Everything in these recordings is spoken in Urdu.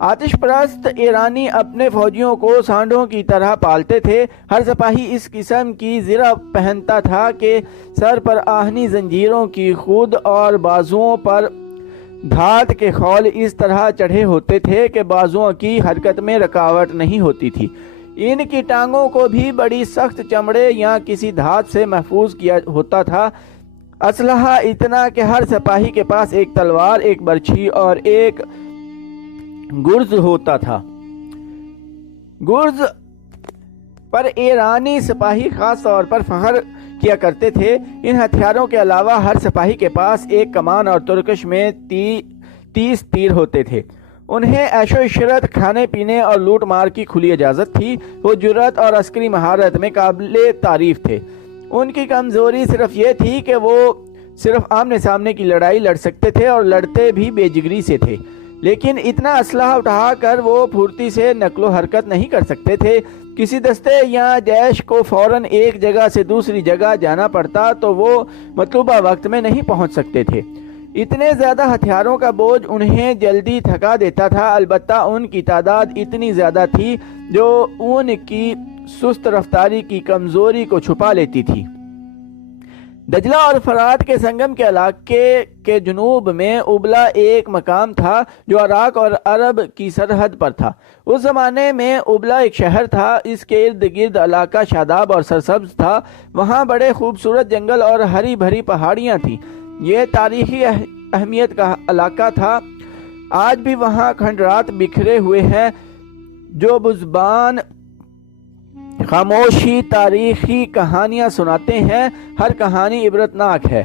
آتش پرست ایرانی اپنے فوجیوں کو سانڈوں کی طرح پالتے تھے۔ ہر سپاہی اس قسم کی زرہ پہنتا تھا کہ سر پر آہنی زنجیروں کی خود اور بازوؤں پر دھات کے خول اس طرح چڑھے ہوتے تھے کہ بازوؤں کی حرکت میں رکاوٹ نہیں ہوتی تھی۔ ان کی ٹانگوں کو بھی بڑی سخت چمڑے یا کسی دھات سے محفوظ کیا ہوتا تھا۔ اسلحہ اتنا کہ ہر سپاہی کے پاس ایک تلوار، ایک برچھی اور ایک گرز ہوتا تھا۔ گرز پر ایرانی سپاہی خاص طور پر فخر کیا کرتے تھے۔ ان ہتھیاروں کے علاوہ ہر سپاہی کے پاس ایک کمان اور ترکش میں 30 تیر ہوتے تھے۔ انہیں عیش و عشرت، کھانے پینے اور لوٹ مار کی کھلی اجازت تھی۔ وہ جرأت اور عسکری مہارت میں قابل تعریف تھے۔ ان کی کمزوری صرف یہ تھی کہ وہ صرف آمنے سامنے کی لڑائی لڑ سکتے تھے اور لڑتے بھی بے جگری سے تھے، لیکن اتنا اسلحہ اٹھا کر وہ پھرتی سے نقل و حرکت نہیں کر سکتے تھے۔ کسی دستے یا جیش کو فوراً ایک جگہ سے دوسری جگہ جانا پڑتا تو وہ مطلوبہ وقت میں نہیں پہنچ سکتے تھے۔ اتنے زیادہ ہتھیاروں کا بوجھ انہیں جلدی تھکا دیتا تھا، البتہ ان کی تعداد اتنی زیادہ تھی جو ان کی سست رفتاری کی کمزوری کو چھپا لیتی تھی۔ دجلہ اور فرات کے سنگم کے علاقے کے جنوب میں ابلا ایک مقام تھا جو عراق اور عرب کی سرحد پر تھا۔ اس زمانے میں ابلا ایک شہر تھا۔ اس کے ارد گرد علاقہ شاداب اور سرسبز تھا۔ وہاں بڑے خوبصورت جنگل اور ہری بھری پہاڑیاں تھیں۔ یہ تاریخی اہمیت کا علاقہ تھا۔ آج بھی وہاں کھنڈرات بکھرے ہوئے ہیں جو بزبان خاموشی تاریخی کہانیاں سناتے ہیں۔ ہر کہانی عبرتناک ہے۔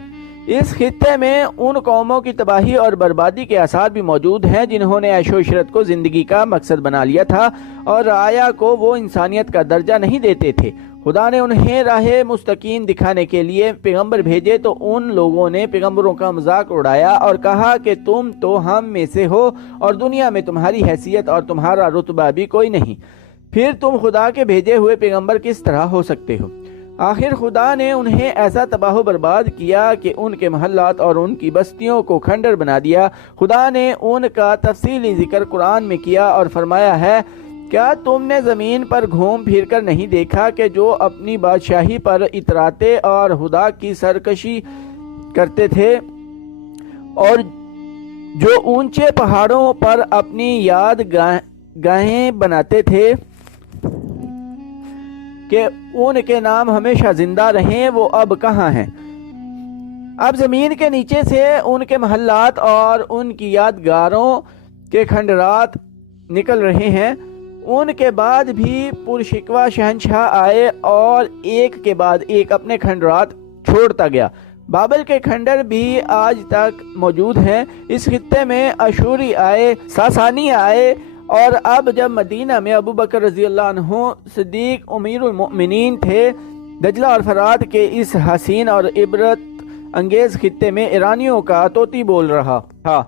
اس خطے میں ان قوموں کی تباہی اور بربادی کے آثار بھی موجود ہیں جنہوں نے عیش و عشرت کو زندگی کا مقصد بنا لیا تھا اور رعایا کو وہ انسانیت کا درجہ نہیں دیتے تھے۔ خدا نے انہیں راہ مستقیم دکھانے کے لیے پیغمبر بھیجے تو ان لوگوں نے پیغمبروں کا مذاق اڑایا اور کہا کہ تم تو ہم میں سے ہو اور دنیا میں تمہاری حیثیت اور تمہارا رتبہ بھی کوئی نہیں، پھر تم خدا کے بھیجے ہوئے پیغمبر کس طرح ہو سکتے ہو؟ آخر خدا نے انہیں ایسا تباہ و برباد کیا کہ ان کے محلات اور ان کی بستیوں کو کھنڈر بنا دیا۔ خدا نے ان کا تفصیلی ذکر قرآن میں کیا اور فرمایا ہے، کیا تم نے زمین پر گھوم پھر کر نہیں دیکھا کہ جو اپنی بادشاہی پر اتراتے اور خدا کی سرکشی کرتے تھے اور جو اونچے پہاڑوں پر اپنی یاد گاہیں بناتے تھے کہ ان کے نام ہمیشہ زندہ رہیں، وہ اب کہاں ہیں؟ اب زمین کے نیچے سے ان کے محلات اور ان کی یادگاروں کے کھنڈرات نکل رہے ہیں۔ ان کے بعد بھی پرشکوہ شہنشاہ آئے اور ایک کے بعد ایک اپنے کھنڈرات چھوڑتا گیا۔ بابل کے کھنڈر بھی آج تک موجود ہیں۔ اس خطے میں اشوری آئے، ساسانی آئے، اور اب جب مدینہ میں ابو بکر رضی اللہ عنہ صدیق امیر المؤمنین تھے، دجلہ اور فرات کے اس حسین اور عبرت انگیز خطے میں ایرانیوں کا طوطی بول رہا تھا،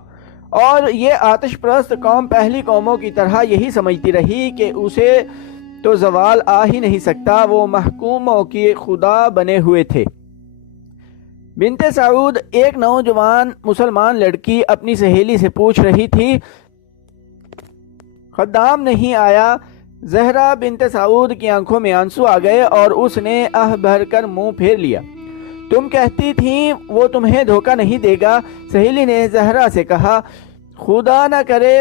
اور یہ آتش پرست قوم پہلی قوموں کی طرح یہی سمجھتی رہی کہ اسے تو زوال آ ہی نہیں سکتا، وہ محکوموں کی خدا بنے ہوئے تھے۔ بنت سعود، ایک نوجوان مسلمان لڑکی، اپنی سہیلی سے پوچھ رہی تھی، خدام نہیں آیا؟ زہرا بنت سعود کی آنکھوں میں آنسو آ گئے اور اس نے آہ بھر کر منہ پھیر لیا۔ تم کہتی تھیں وہ تمہیں دھوکہ نہیں دے گا۔ سہیلی نے زہرا سے کہا، خدا نہ کرے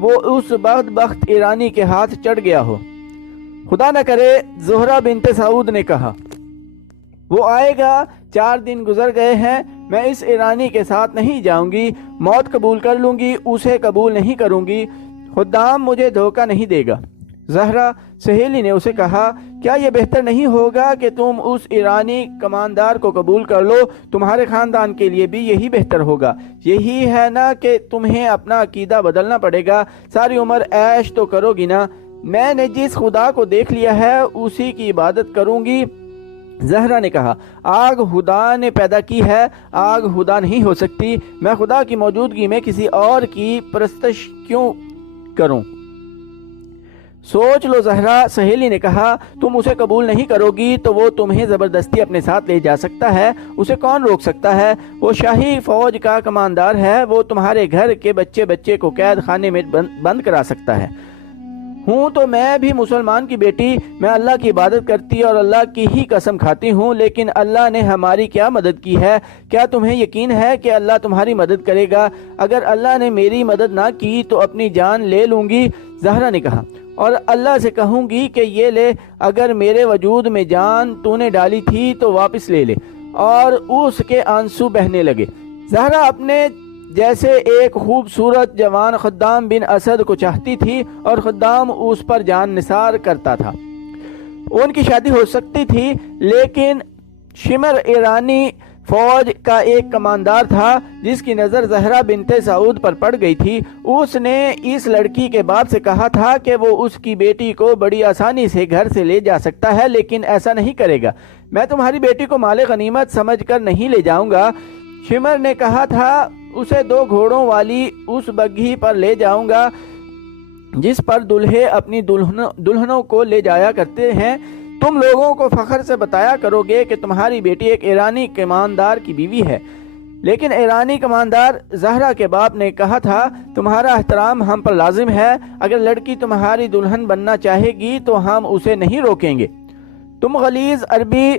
وہ اس بدبخت ایرانی کے ہاتھ چڑھ گیا ہو۔ خدا نہ کرے، زہرا بنت سعود نے کہا، وہ آئے گا۔ 4 دن گزر گئے ہیں، میں اس ایرانی کے ساتھ نہیں جاؤں گی، موت قبول کر لوں گی، اسے قبول نہیں کروں گی، خدام مجھے دھوکہ نہیں دے گا۔ زہرا، سہیلی نے اسے کہا، کیا یہ بہتر نہیں ہوگا کہ تم اس ایرانی کماندار کو قبول کر لو؟ تمہارے خاندان کے لیے بھی یہی بہتر ہوگا۔ یہی ہے نا کہ تمہیں اپنا عقیدہ بدلنا پڑے گا، ساری عمر عیش تو کرو گی نا۔ میں نے جس خدا کو دیکھ لیا ہے اسی کی عبادت کروں گی۔ زہرا نے کہا، آگ خدا نے پیدا کی ہے، آگ خدا نہیں ہو سکتی۔ میں خدا کی موجودگی میں کسی اور کی پرستش کیوں کروں؟ سوچ لو زہرا، سہیلی نے کہا، تم اسے قبول نہیں کرو گی تو وہ تمہیں زبردستی اپنے ساتھ لے جا سکتا ہے، اسے کون روک سکتا ہے؟ وہ شاہی فوج کا کماندار ہے، وہ تمہارے گھر کے بچے کو قید خانے میں بند کرا سکتا ہے۔ ہوں تو میں بھی مسلمان کی بیٹی، میں اللہ کی عبادت کرتی اور اللہ کی ہی قسم کھاتی ہوں، لیکن اللہ نے ہماری کیا مدد کی ہے؟ کیا تمہیں یقین ہے کہ اللہ تمہاری مدد کرے گا؟ اگر اللہ نے میری مدد نہ کی تو اپنی جان لے لوں گی، زہرا نے کہا، اور اللہ سے کہوں گی کہ یہ لے، اگر میرے وجود میں جان تو نے ڈالی تھی تو واپس لے لے، اور اس کے آنسو بہنے لگے۔ زہرا اپنے جیسے ایک خوبصورت جوان خدام بن اسد کو چاہتی تھی اور خدام اس پر جان نثار کرتا تھا۔ ان کی شادی ہو سکتی تھی، لیکن شمر ایرانی فوج کا ایک کماندار تھا جس کی نظر زہرا بنت سعود پر پڑ گئی تھی۔ اس نے اس لڑکی کے باپ سے کہا تھا کہ وہ اس کی بیٹی کو بڑی آسانی سے گھر سے لے جا سکتا ہے، لیکن ایسا نہیں کرے گا۔ میں تمہاری بیٹی کو مال غنیمت سمجھ کر نہیں لے جاؤں گا، شمر نے کہا تھا، اسے 2 گھوڑوں والی اس بگھی پر لے جاؤں گا جس پر دلہے اپنی دلہنوں کو لے جایا کرتے ہیں۔ تم لوگوں کو فخر سے بتایا کرو گے کہ تمہاری بیٹی ایک ایرانی کماندار کی بیوی ہے۔ لیکن ایرانی کماندار زہرا کے باپ نے کہا تھا، تمہارا احترام ہم پر لازم ہے، اگر لڑکی تمہاری دلہن بننا چاہے گی تو ہم اسے نہیں روکیں گے۔ تم غلیظ عربی،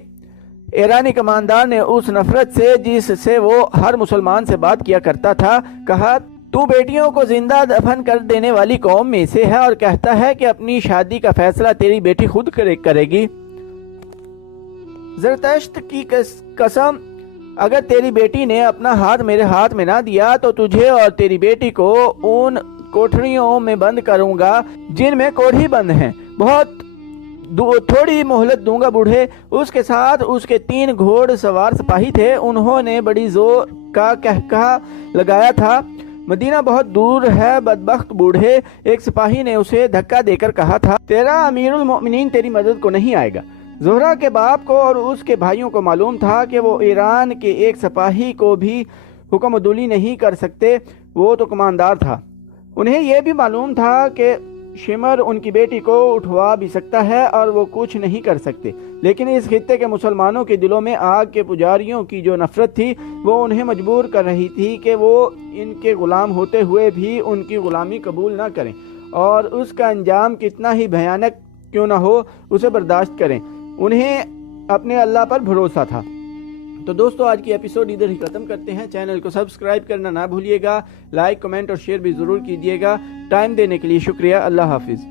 ایرانی کماندار نے اس نفرت سے جس سے وہ ہر مسلمان سے بات کیا کرتا تھا کہا، تو بیٹیوں کو زندہ دفن کر دینے والی قوم میں سے ہے اور کہتا ہے کہ اپنی شادی کا فیصلہ تیری بیٹی خود کرے گی۔ زرتشت کی قسم، اگر تیری بیٹی نے اپنا ہاتھ میرے ہاتھ میں نہ دیا تو تجھے اور تیری بیٹی کو ان کوٹھریوں میں بند کروں گا جن میں کوڑھی بند ہیں، بہت تھوڑی مہلت دوں گا بوڑھے۔ اس کے ساتھ اس کے 3 گھوڑ سوار سپاہی تھے، انہوں نے بڑی زور کا کہکہا لگایا تھا، مدینہ بہت دور ہے بدبخت بوڑھے۔ ایک سپاہی نے اسے دھکا دے کر کہا تھا، تیرا امیر المؤمنین تیری مدد کو نہیں آئے گا۔ زہرا کے باپ کو اور اس کے بھائیوں کو معلوم تھا کہ وہ ایران کے ایک سپاہی کو بھی حکم عدولی نہیں کر سکتے، وہ تو کماندار تھا۔ انہیں یہ بھی معلوم تھا کہ شمر ان کی بیٹی کو اٹھوا بھی سکتا ہے اور وہ کچھ نہیں کر سکتے، لیکن اس خطے کے مسلمانوں کے دلوں میں آگ کے پجاریوں کی جو نفرت تھی وہ انہیں مجبور کر رہی تھی کہ وہ ان کے غلام ہوتے ہوئے بھی ان کی غلامی قبول نہ کریں، اور اس کا انجام کتنا ہی بھیانک کیوں نہ ہو اسے برداشت کریں۔ انہیں اپنے اللہ پر بھروسہ تھا۔ تو دوستو، آج کی ایپیسوڈ ادھر ہی ختم کرتے ہیں۔ چینل کو سبسکرائب کرنا نہ بھولیے گا، لائک، کمنٹ اور شیئر بھی ضرور کیجیے گا۔ ٹائم دینے کے لیے شکریہ۔ اللہ حافظ۔